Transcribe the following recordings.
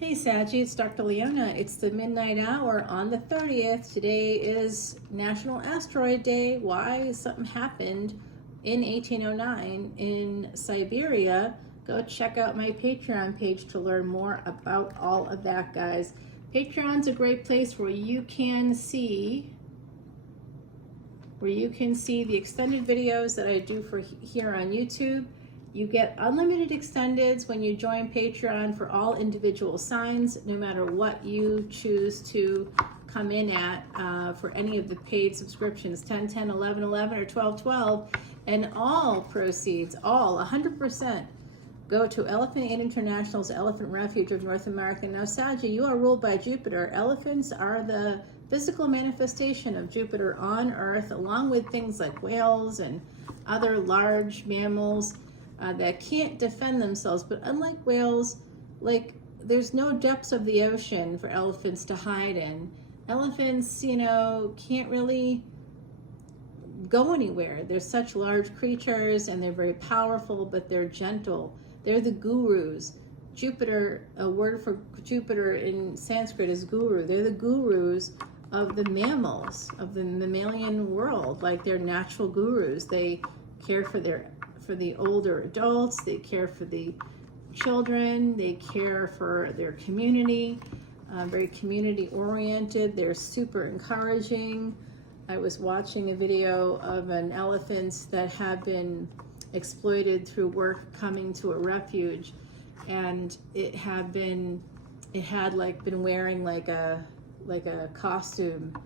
Hey Saggie, it's Dr. Leona. It's the midnight hour on the 30th. Today is National Asteroid Day. Why? Something happened in 1809 in Siberia. Go check out my Patreon page to learn more about all of that, guys. Patreon's a great place where you can see the extended videos that I do for here on YouTube. You get unlimited extendeds when you join Patreon for all individual signs, no matter what you choose to come in at for any of the paid subscriptions, 10, 10, 11, 11, or 12, 12. And all proceeds, all 100%, go to Elephant Aid International's Elephant Refuge of North America. Now, Saggie, you are ruled by Jupiter. Elephants are the physical manifestation of Jupiter on Earth, along with things like whales and other large mammals that can't defend themselves. But unlike whales, there's no depths of the ocean for elephants to hide in. Elephants, can't really go anywhere. They're such large creatures and they're very powerful, but they're gentle. They're the gurus. Jupiter, a word for Jupiter in Sanskrit is guru. They're the gurus of the mammals, of the mammalian world. Like, they're natural gurus. They care for the older adults, they care for the children, they care for their community, very community oriented. They're super encouraging. I was watching a video of an elephant that had been exploited through work coming to a refuge, and it had been wearing like a costume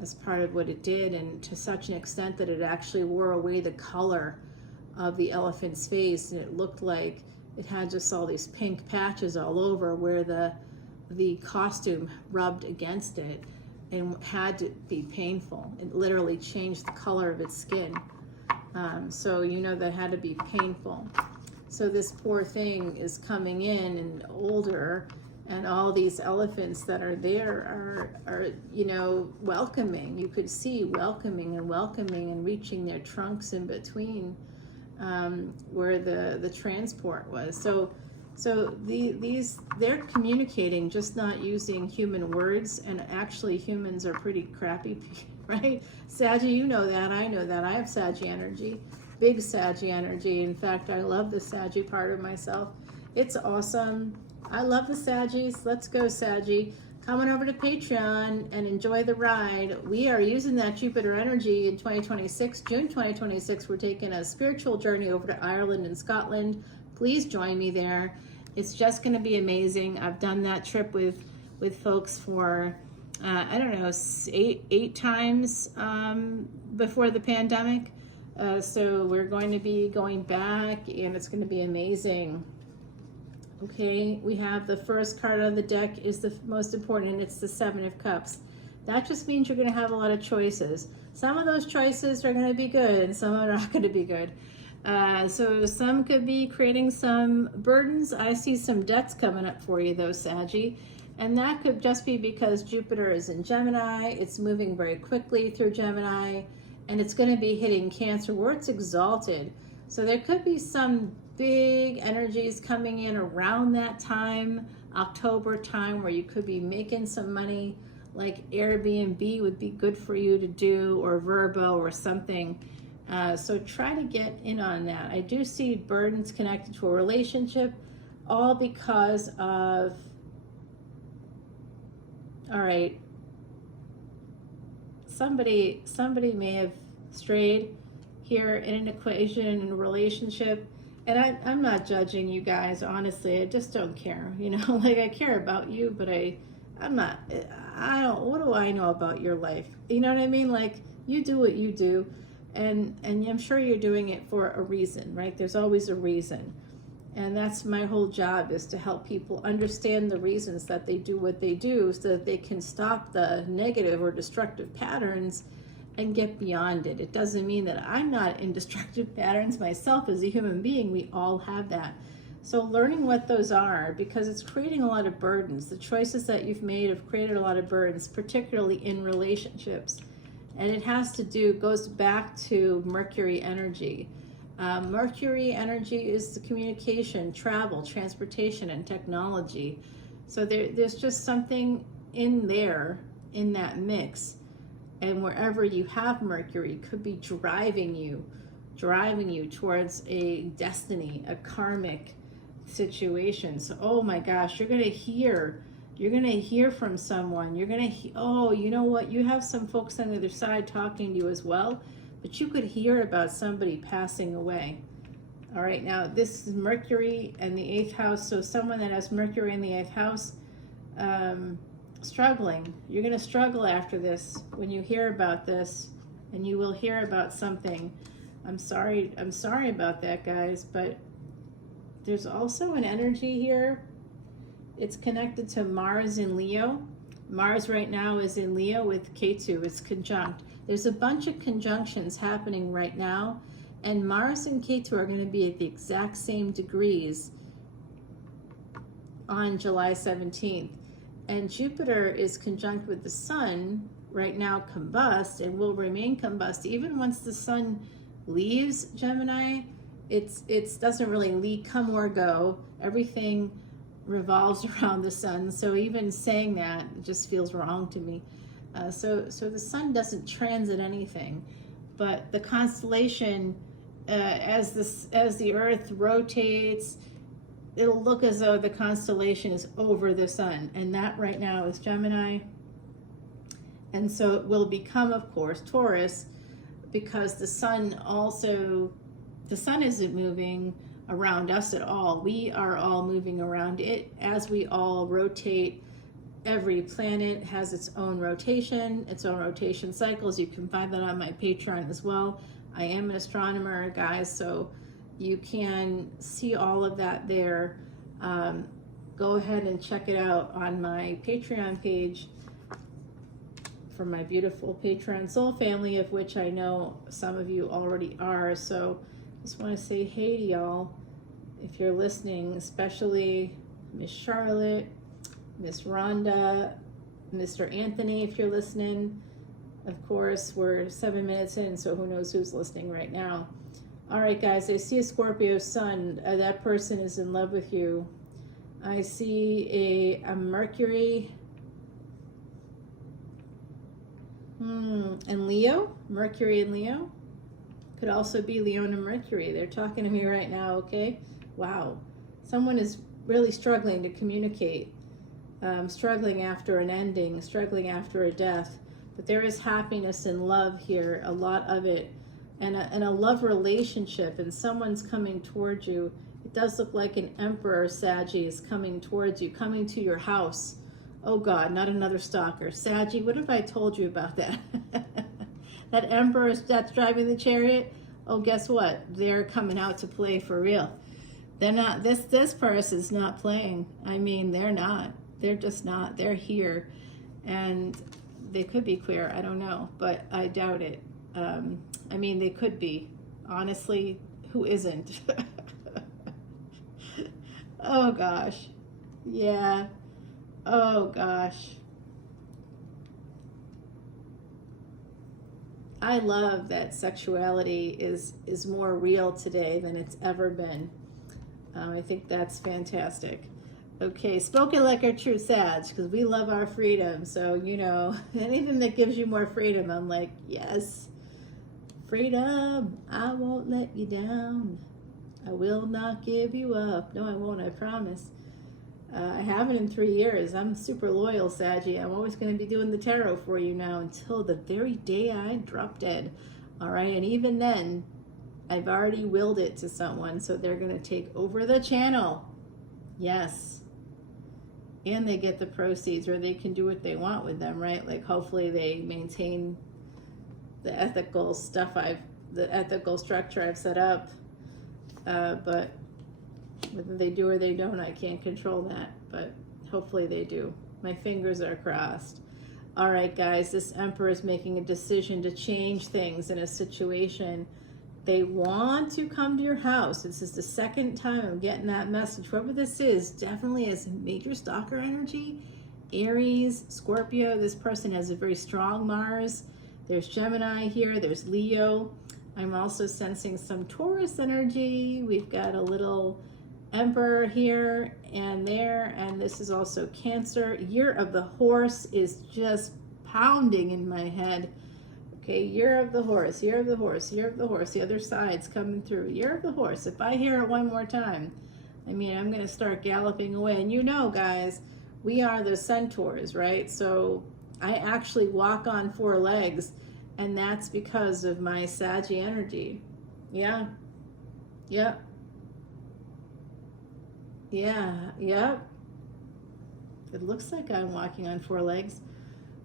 as part of what it did, and to such an extent that it actually wore away the color of the elephant's face, and it looked like it had just all these pink patches all over where the costume rubbed against it, and had to be painful. It literally changed the color of its skin. So that had to be painful. So this poor thing is coming in and older, and all these elephants that are there are welcoming. You could see welcoming and reaching their trunks in between where the transport was. So they're communicating, just not using human words, and actually humans are pretty crappy, right? Saggie, you know that, I know that. I have Saggie energy, big Saggie energy. In fact, I love the Saggie part of myself. It's awesome. I love the Saggies. Let's go, Saggie. Come on over to Patreon and enjoy the ride. We are using that Jupiter energy in 2026. June 2026, we're taking a spiritual journey over to Ireland and Scotland. Please join me there. It's just going to be amazing. I've done that trip with folks for, I don't know, eight times before the pandemic. So we're going to be going back, and it's going to be amazing. Okay, we have the first card on the deck is the most important, and it's the Seven of Cups. That just means you're going to have a lot of choices. Some of those choices are going to be good, and some are not going to be good. So some could be creating some burdens. I see some debts coming up for you, though, Saggie. And that could just be because Jupiter is in Gemini. It's moving very quickly through Gemini, and it's going to be hitting Cancer where it's exalted. So there could be some big energies coming in around that time, October time, where you could be making some money, like Airbnb would be good for you to do, or Verbo or something. So try to get in on that. I do see burdens connected to a relationship, all because of, all right, somebody may have strayed here in an equation, in a relationship. And I'm not judging you guys, honestly. I just don't care, I care about you, but what do I know about your life? You know what I mean? Like, you do what you do, and I'm sure you're doing it for a reason, right? There's always a reason. And that's my whole job, is to help people understand the reasons that they do what they do, so that they can stop the negative or destructive patterns and get beyond it. It doesn't mean that I'm not in destructive patterns myself as a human being. We all have that. So learning what those are, because it's creating a lot of burdens. The choices that you've made have created a lot of burdens, particularly in relationships. And it goes back to Mercury energy. Mercury energy is the communication, travel, transportation, and technology. So there's just something in there, in that mix. And wherever you have Mercury could be driving you towards a destiny, a karmic situation. So, oh my gosh, you're going to hear from someone. You're going to, oh, you know what? You have some folks on the other side talking to you as well, but you could hear about somebody passing away. All right, now this is Mercury and the 8th house. So someone that has Mercury in the 8th house, struggling. You're going to struggle after this when you hear about this, and you will hear about something. I'm sorry about that, guys, but there's also an energy here. It's connected to Mars in Leo. Mars right now is in Leo with Ketu. It's conjunct. There's a bunch of conjunctions happening right now, and Mars and Ketu are going to be at the exact same degrees on July 17th. And Jupiter is conjunct with the Sun right now, combust, and will remain combust even once the Sun leaves Gemini. It doesn't really come or go. Everything revolves around the Sun. So even saying that, it just feels wrong to me. So the Sun doesn't transit anything, but the constellation, as the Earth rotates, it'll look as though the constellation is over the Sun, and that right now is Gemini. And so it will become, of course, Taurus, because the Sun isn't moving around us at all. We are all moving around it as we all rotate. Every planet has its own rotation cycles. You can find that on my Patreon as well. I am an astronomer, guys, so you can see all of that there. Go ahead and check it out on my Patreon page for my beautiful Patreon soul family, of which I know some of you already are. So just want to say hey to y'all if you're listening, especially Miss Charlotte, Miss Rhonda, Mr. Anthony, if you're listening. Of course, we're 7 minutes in, so who knows who's listening right now. All right, guys, I see a Scorpio sun. That person is in love with you. I see a Mercury and Leo. Mercury and Leo. Could also be Leona Mercury. They're talking to me right now, okay? Wow. Someone is really struggling to communicate, struggling after an ending, struggling after a death. But there is happiness and love here, a lot of it. And a love relationship, and someone's coming towards you. It does look like an emperor, Saggie, is coming towards you, coming to your house. Oh God, not another stalker. Saggie, what have I told you about that? That emperor that's driving the chariot? Oh, guess what? They're coming out to play for real. They're not, this person's not playing. I mean, they're not. They're just not. They're here. And they could be queer, I don't know, but I doubt it. I mean, they could be. Honestly, who isn't? Oh gosh. Yeah. Oh gosh. I love that sexuality is more real today than it's ever been. I think that's fantastic. Okay, spoken like a true Sag, because we love our freedom. So, you know, anything that gives you more freedom, I'm like, yes. Freedom, I won't let you down. I will not give you up. No, I won't, I promise. I haven't in 3 years. I'm super loyal, Saggie. I'm always going to be doing the tarot for you now until the very day I drop dead. All right, and even then, I've already willed it to someone, so they're going to take over the channel. Yes. And they get the proceeds, or they can do what they want with them, right? Like, hopefully they maintain the ethical stuff the ethical structure I've set up, but whether they do or they don't, I can't control that, but hopefully they do. My fingers are crossed. All right, guys, this Emperor is making a decision to change things in a situation. They want to come to your house. This is the second time I'm getting that message. Whoever this is definitely has major stalker energy. Aries, Scorpio, this person has a very strong Mars. There's Gemini here, there's Leo. I'm also sensing some Taurus energy. We've got a little Emperor here and there, and this is also Cancer. Year of the Horse is just pounding in my head. Okay, Year of the Horse, Year of the Horse, Year of the Horse. The other side's coming through. Year of the Horse. If I hear it one more time, I mean, I'm going to start galloping away. And you know, guys, we are the centaurs, right? So I actually walk on 4 legs, and that's because of my Saggie energy. Yeah. Yep. Yeah. Yep. It looks like I'm walking on 4 legs.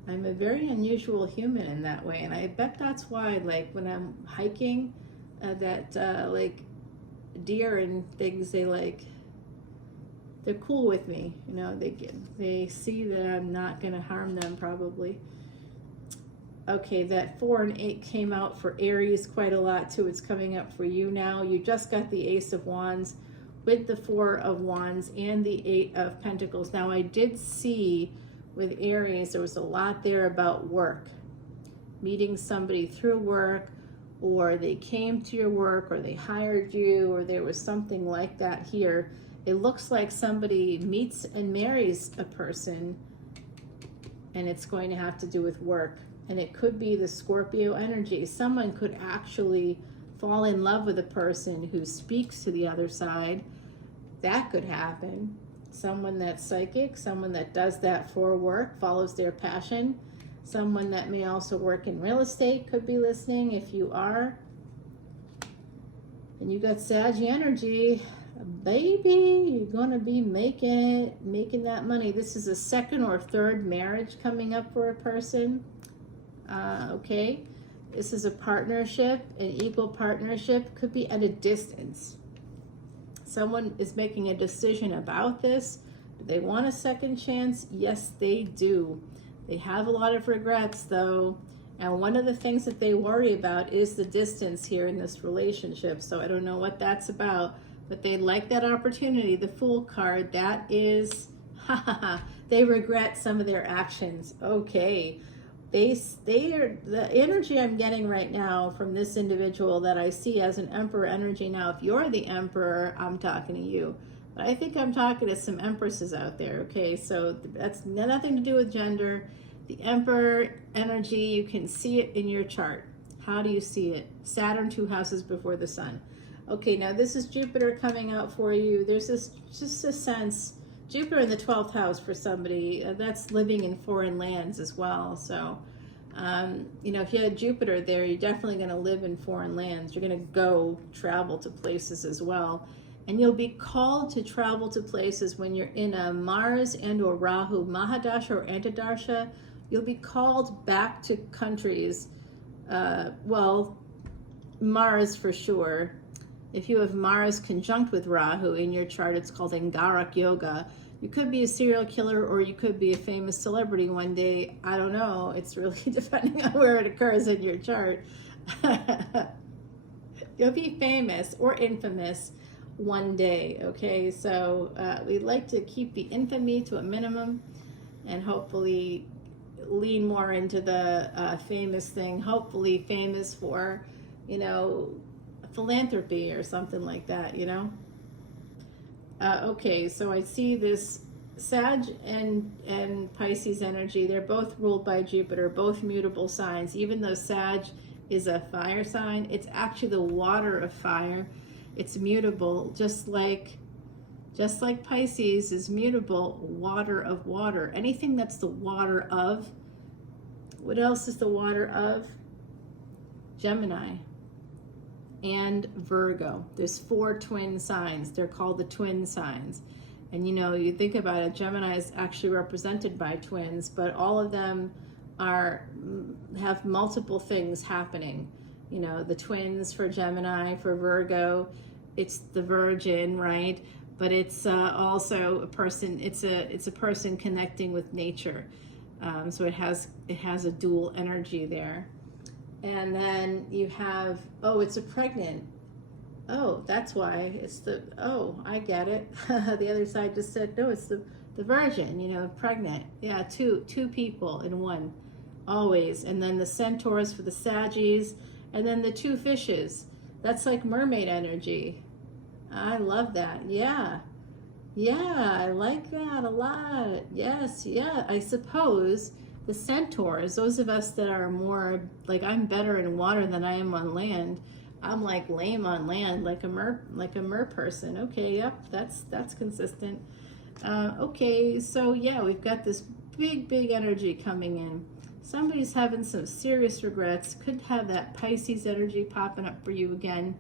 I'm a very unusual human in that way, and I bet that's why, like, when I'm hiking, like deer and things, they're cool with me. You know, they see that I'm not going to harm them, probably. Okay, that 4 and 8 came out for Aries quite a lot too. It's coming up for you now. You just got the Ace of Wands with the 4 of Wands and the 8 of Pentacles. Now, I did see with Aries, there was a lot there about work, meeting somebody through work, or they came to your work, or they hired you, or there was something like that here. It looks like somebody meets and marries a person, and it's going to have to do with work. And it could be the Scorpio energy. Someone could actually fall in love with a person who speaks to the other side. That could happen. Someone that's psychic, someone that does that for work, follows their passion. Someone that may also work in real estate could be listening if you are. And you got Saggy energy. Baby, you're going to be making that money. This is a 2nd or 3rd marriage coming up for a person. Okay, this is a partnership, an equal partnership, could be at a distance. Someone is making a decision about this. Do they want a second chance? Yes, they do. They have a lot of regrets, though, and one of the things that they worry about is the distance here in this relationship. So I don't know what that's about, but they like that opportunity. The Fool card, that is, they regret some of their actions. Okay. They are the energy I'm getting right now from this individual that I see as an Emperor energy. Now, if you're the Emperor, I'm talking to you, but I think I'm talking to some Empresses out there. Okay, so that's nothing to do with gender. The Emperor energy, you can see it in your chart. How do you see it? Saturn 2 houses before the sun. Okay, now this is Jupiter coming out for you. There's just a sense. Jupiter in the 12th house for somebody, that's living in foreign lands as well. So, you know, if you had Jupiter there, you're definitely going to live in foreign lands. You're going to travel to places as well. And you'll be called to travel to places when you're in a Mars and or Rahu, Mahadasha or Antidasha. You'll be called back to countries, well, Mars for sure. If you have Mars conjunct with Rahu in your chart, it's called Angarak Yoga. You could be a serial killer, or you could be a famous celebrity one day. I don't know. It's really depending on where it occurs in your chart. You'll be famous or infamous one day, okay? So we'd like to keep the infamy to a minimum and hopefully lean more into the famous thing. Hopefully famous for, you know, philanthropy or something like that, you know. Okay, so I see this Sag and Pisces energy. They're both ruled by Jupiter, both mutable signs. Even though Sag is a fire sign, it's actually the water of fire. It's mutable, just like Pisces is mutable, water of water. Anything that's the water of. What else is the water of? Gemini and Virgo. There's 4 twin signs. They're called the twin signs. And you know, you think about it, Gemini is actually represented by twins, but all of them have multiple things happening. You know, the twins for Gemini, for Virgo, it's the Virgin, right? But it's also a person. It's a person connecting with nature. So it has a dual energy there. And then you have, oh, it's a pregnant. Oh, that's why it's the, oh, I get it. The other side just said, no, it's the Virgin, you know, pregnant. Yeah, two people in one, always. And then the centaurs for the Saggies, and then the 2 fishes. That's like mermaid energy. I love that. Yeah. Yeah, I like that a lot. Yes, yeah. I suppose the centaurs, those of us that are more like, I'm better in water than I am on land. I'm like lame on land, like a mer person. Okay, yep, that's consistent. Okay, so yeah, we've got this big energy coming in. Somebody's having some serious regrets. Could have that Pisces energy popping up for you again.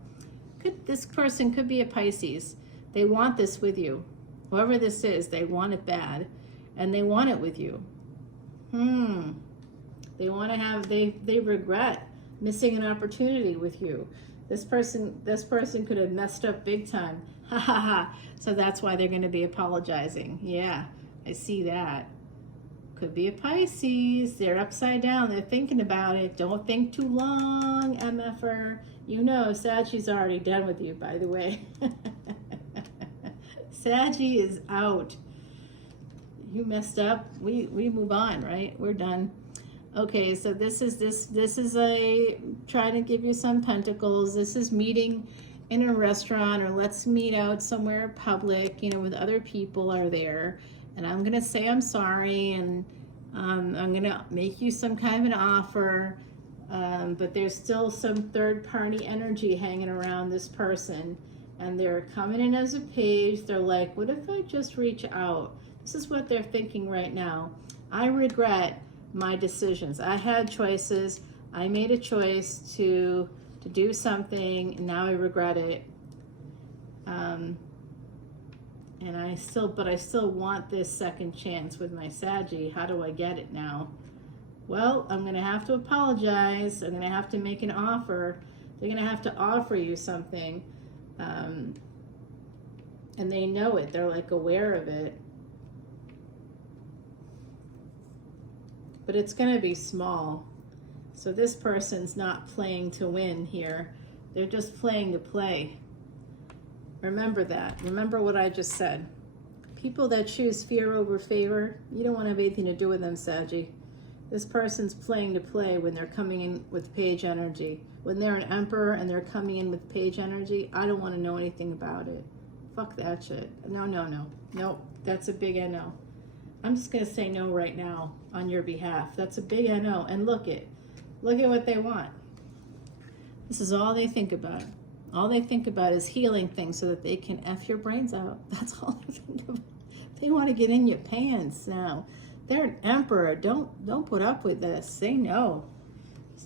This person could be a Pisces. They want this with you. Whoever this is, they want it bad, and they want it with you. They want to have, they regret missing an opportunity with you. This person could have messed up big time. Ha ha ha. So that's why they're going to be apologizing. Yeah, I see that. Could be a Pisces. They're upside down. They're thinking about it. Don't think too long, MFer. You know, Saggie's already done with you, by the way. Saggie is out. You messed up. We move on, right? We're done. Okay, so this is a trying to give you some pentacles. This is meeting in a restaurant, or let's meet out somewhere public, you know, with other people are there. And I'm gonna say I'm sorry, and I'm gonna make you some kind of an offer, but there's still some third-party energy hanging around this person, and they're coming in as a page. They're like, what if I just reach out? This is what they're thinking right now. I regret my decisions. I had choices. I made a choice to do something, and now I regret it. And I still want this second chance with my Saggie. How do I get it now? Well, I'm going to have to apologize. I'm going to have to make an offer. They're going to have to offer you something. And they know it. They're like aware of it. But it's going to be small. So this person's not playing to win here. They're just playing to play. Remember that. Remember what I just said. People that choose fear over favor, you don't want to have anything to do with them, Saggie. This person's playing to play when they're coming in with page energy. When they're an emperor and they're coming in with page energy, I don't want to know anything about it. Fuck that shit. No. Nope, that's a big no. I'm just going to say no right now on your behalf. That's a big no. And look at what they want. This is all they think about. All they think about is healing things so that they can F your brains out. That's all they think about. They want to get in your pants now. They're an emperor. Don't put up with this. Say no.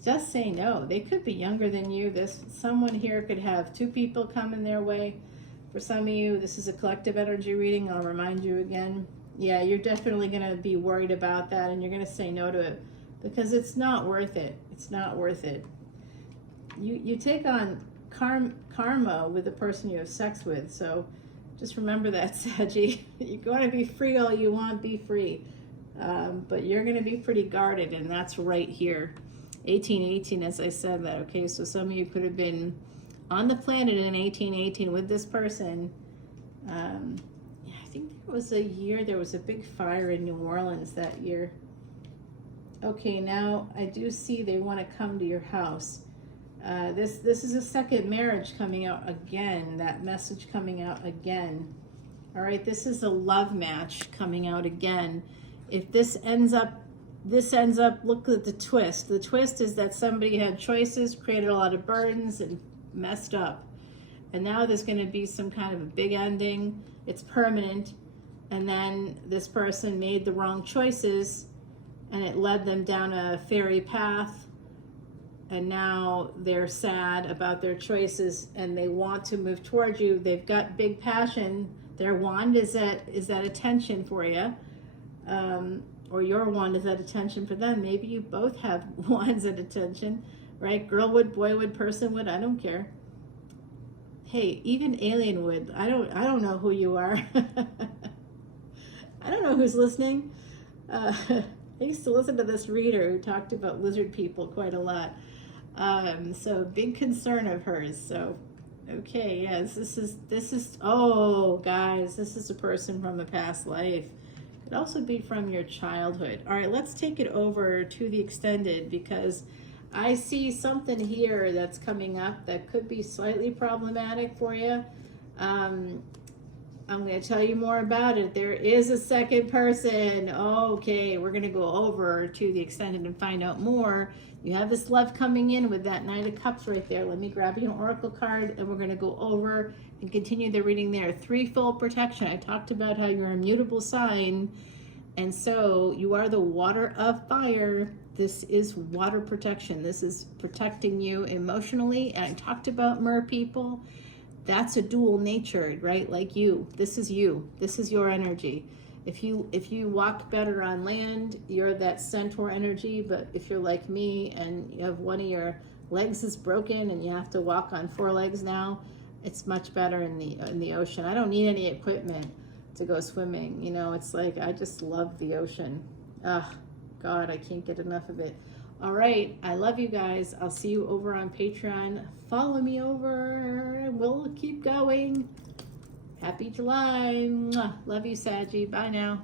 Just say no. They could be younger than you. Someone here could have two people coming their way. For some of you, this is a collective energy reading. I'll remind you again. Yeah, you're definitely going to be worried about that, and you're going to say no to it because it's not worth it. It's not worth it. You take on karma with the person you have sex with, so just remember that, Saggie. You're going to be free all you want, be free, but you're going to be pretty guarded, and that's right here. 1818, as I said that. Okay, so some of you could have been on the planet in 1818 with this person. I think there was a year there was a big fire in New Orleans that year. Okay, now I do see they want to come to your house. This is a second marriage coming out again, that message coming out again. All right, this is a love match coming out again. If this ends up, look at the twist. The twist is that somebody had choices, created a lot of burdens, and messed up. And now there's going to be some kind of a big ending. It's permanent. And then this person made the wrong choices, and it led them down a fairy path. And now they're sad about their choices and they want to move towards you. They've got big passion. Their wand is at attention for you. Or your wand is at attention for them. Maybe you both have wands at attention, right? Girl would, boy would, person would, I don't care. Hey, even alien would. I don't know who you are. I don't know who's listening. I used to listen to this reader who talked about lizard people quite a lot. So big concern of hers. So, okay, yes, this is, oh, guys, this is a person from a past life. Could also be from your childhood. All right, let's take it over to the extended because I see something here that's coming up that could be slightly problematic for you. I'm going to tell you more about it. There is a second person. Okay, we're going to go over to the Extended and find out more. You have this love coming in with that Knight of Cups right there. Let me grab you an oracle card, and we're going to go over and continue the reading there. Threefold protection. I talked about how you're a mutable sign, and so you are the water of fire. This is water protection. This is protecting you emotionally. And I talked about mer people. That's a dual nature, right? Like you. This is you. This is your energy. If you walk better on land, you're that centaur energy. But if you're like me and you have one of your legs is broken and you have to walk on 4 legs now, it's much better in the ocean. I don't need any equipment to go swimming. You know, it's like I just love the ocean. God, I can't get enough of it. All right, I love you guys. I'll see you over on Patreon. Follow me over. We'll keep going. Happy July. Mwah. Love you, Saggie. Bye now.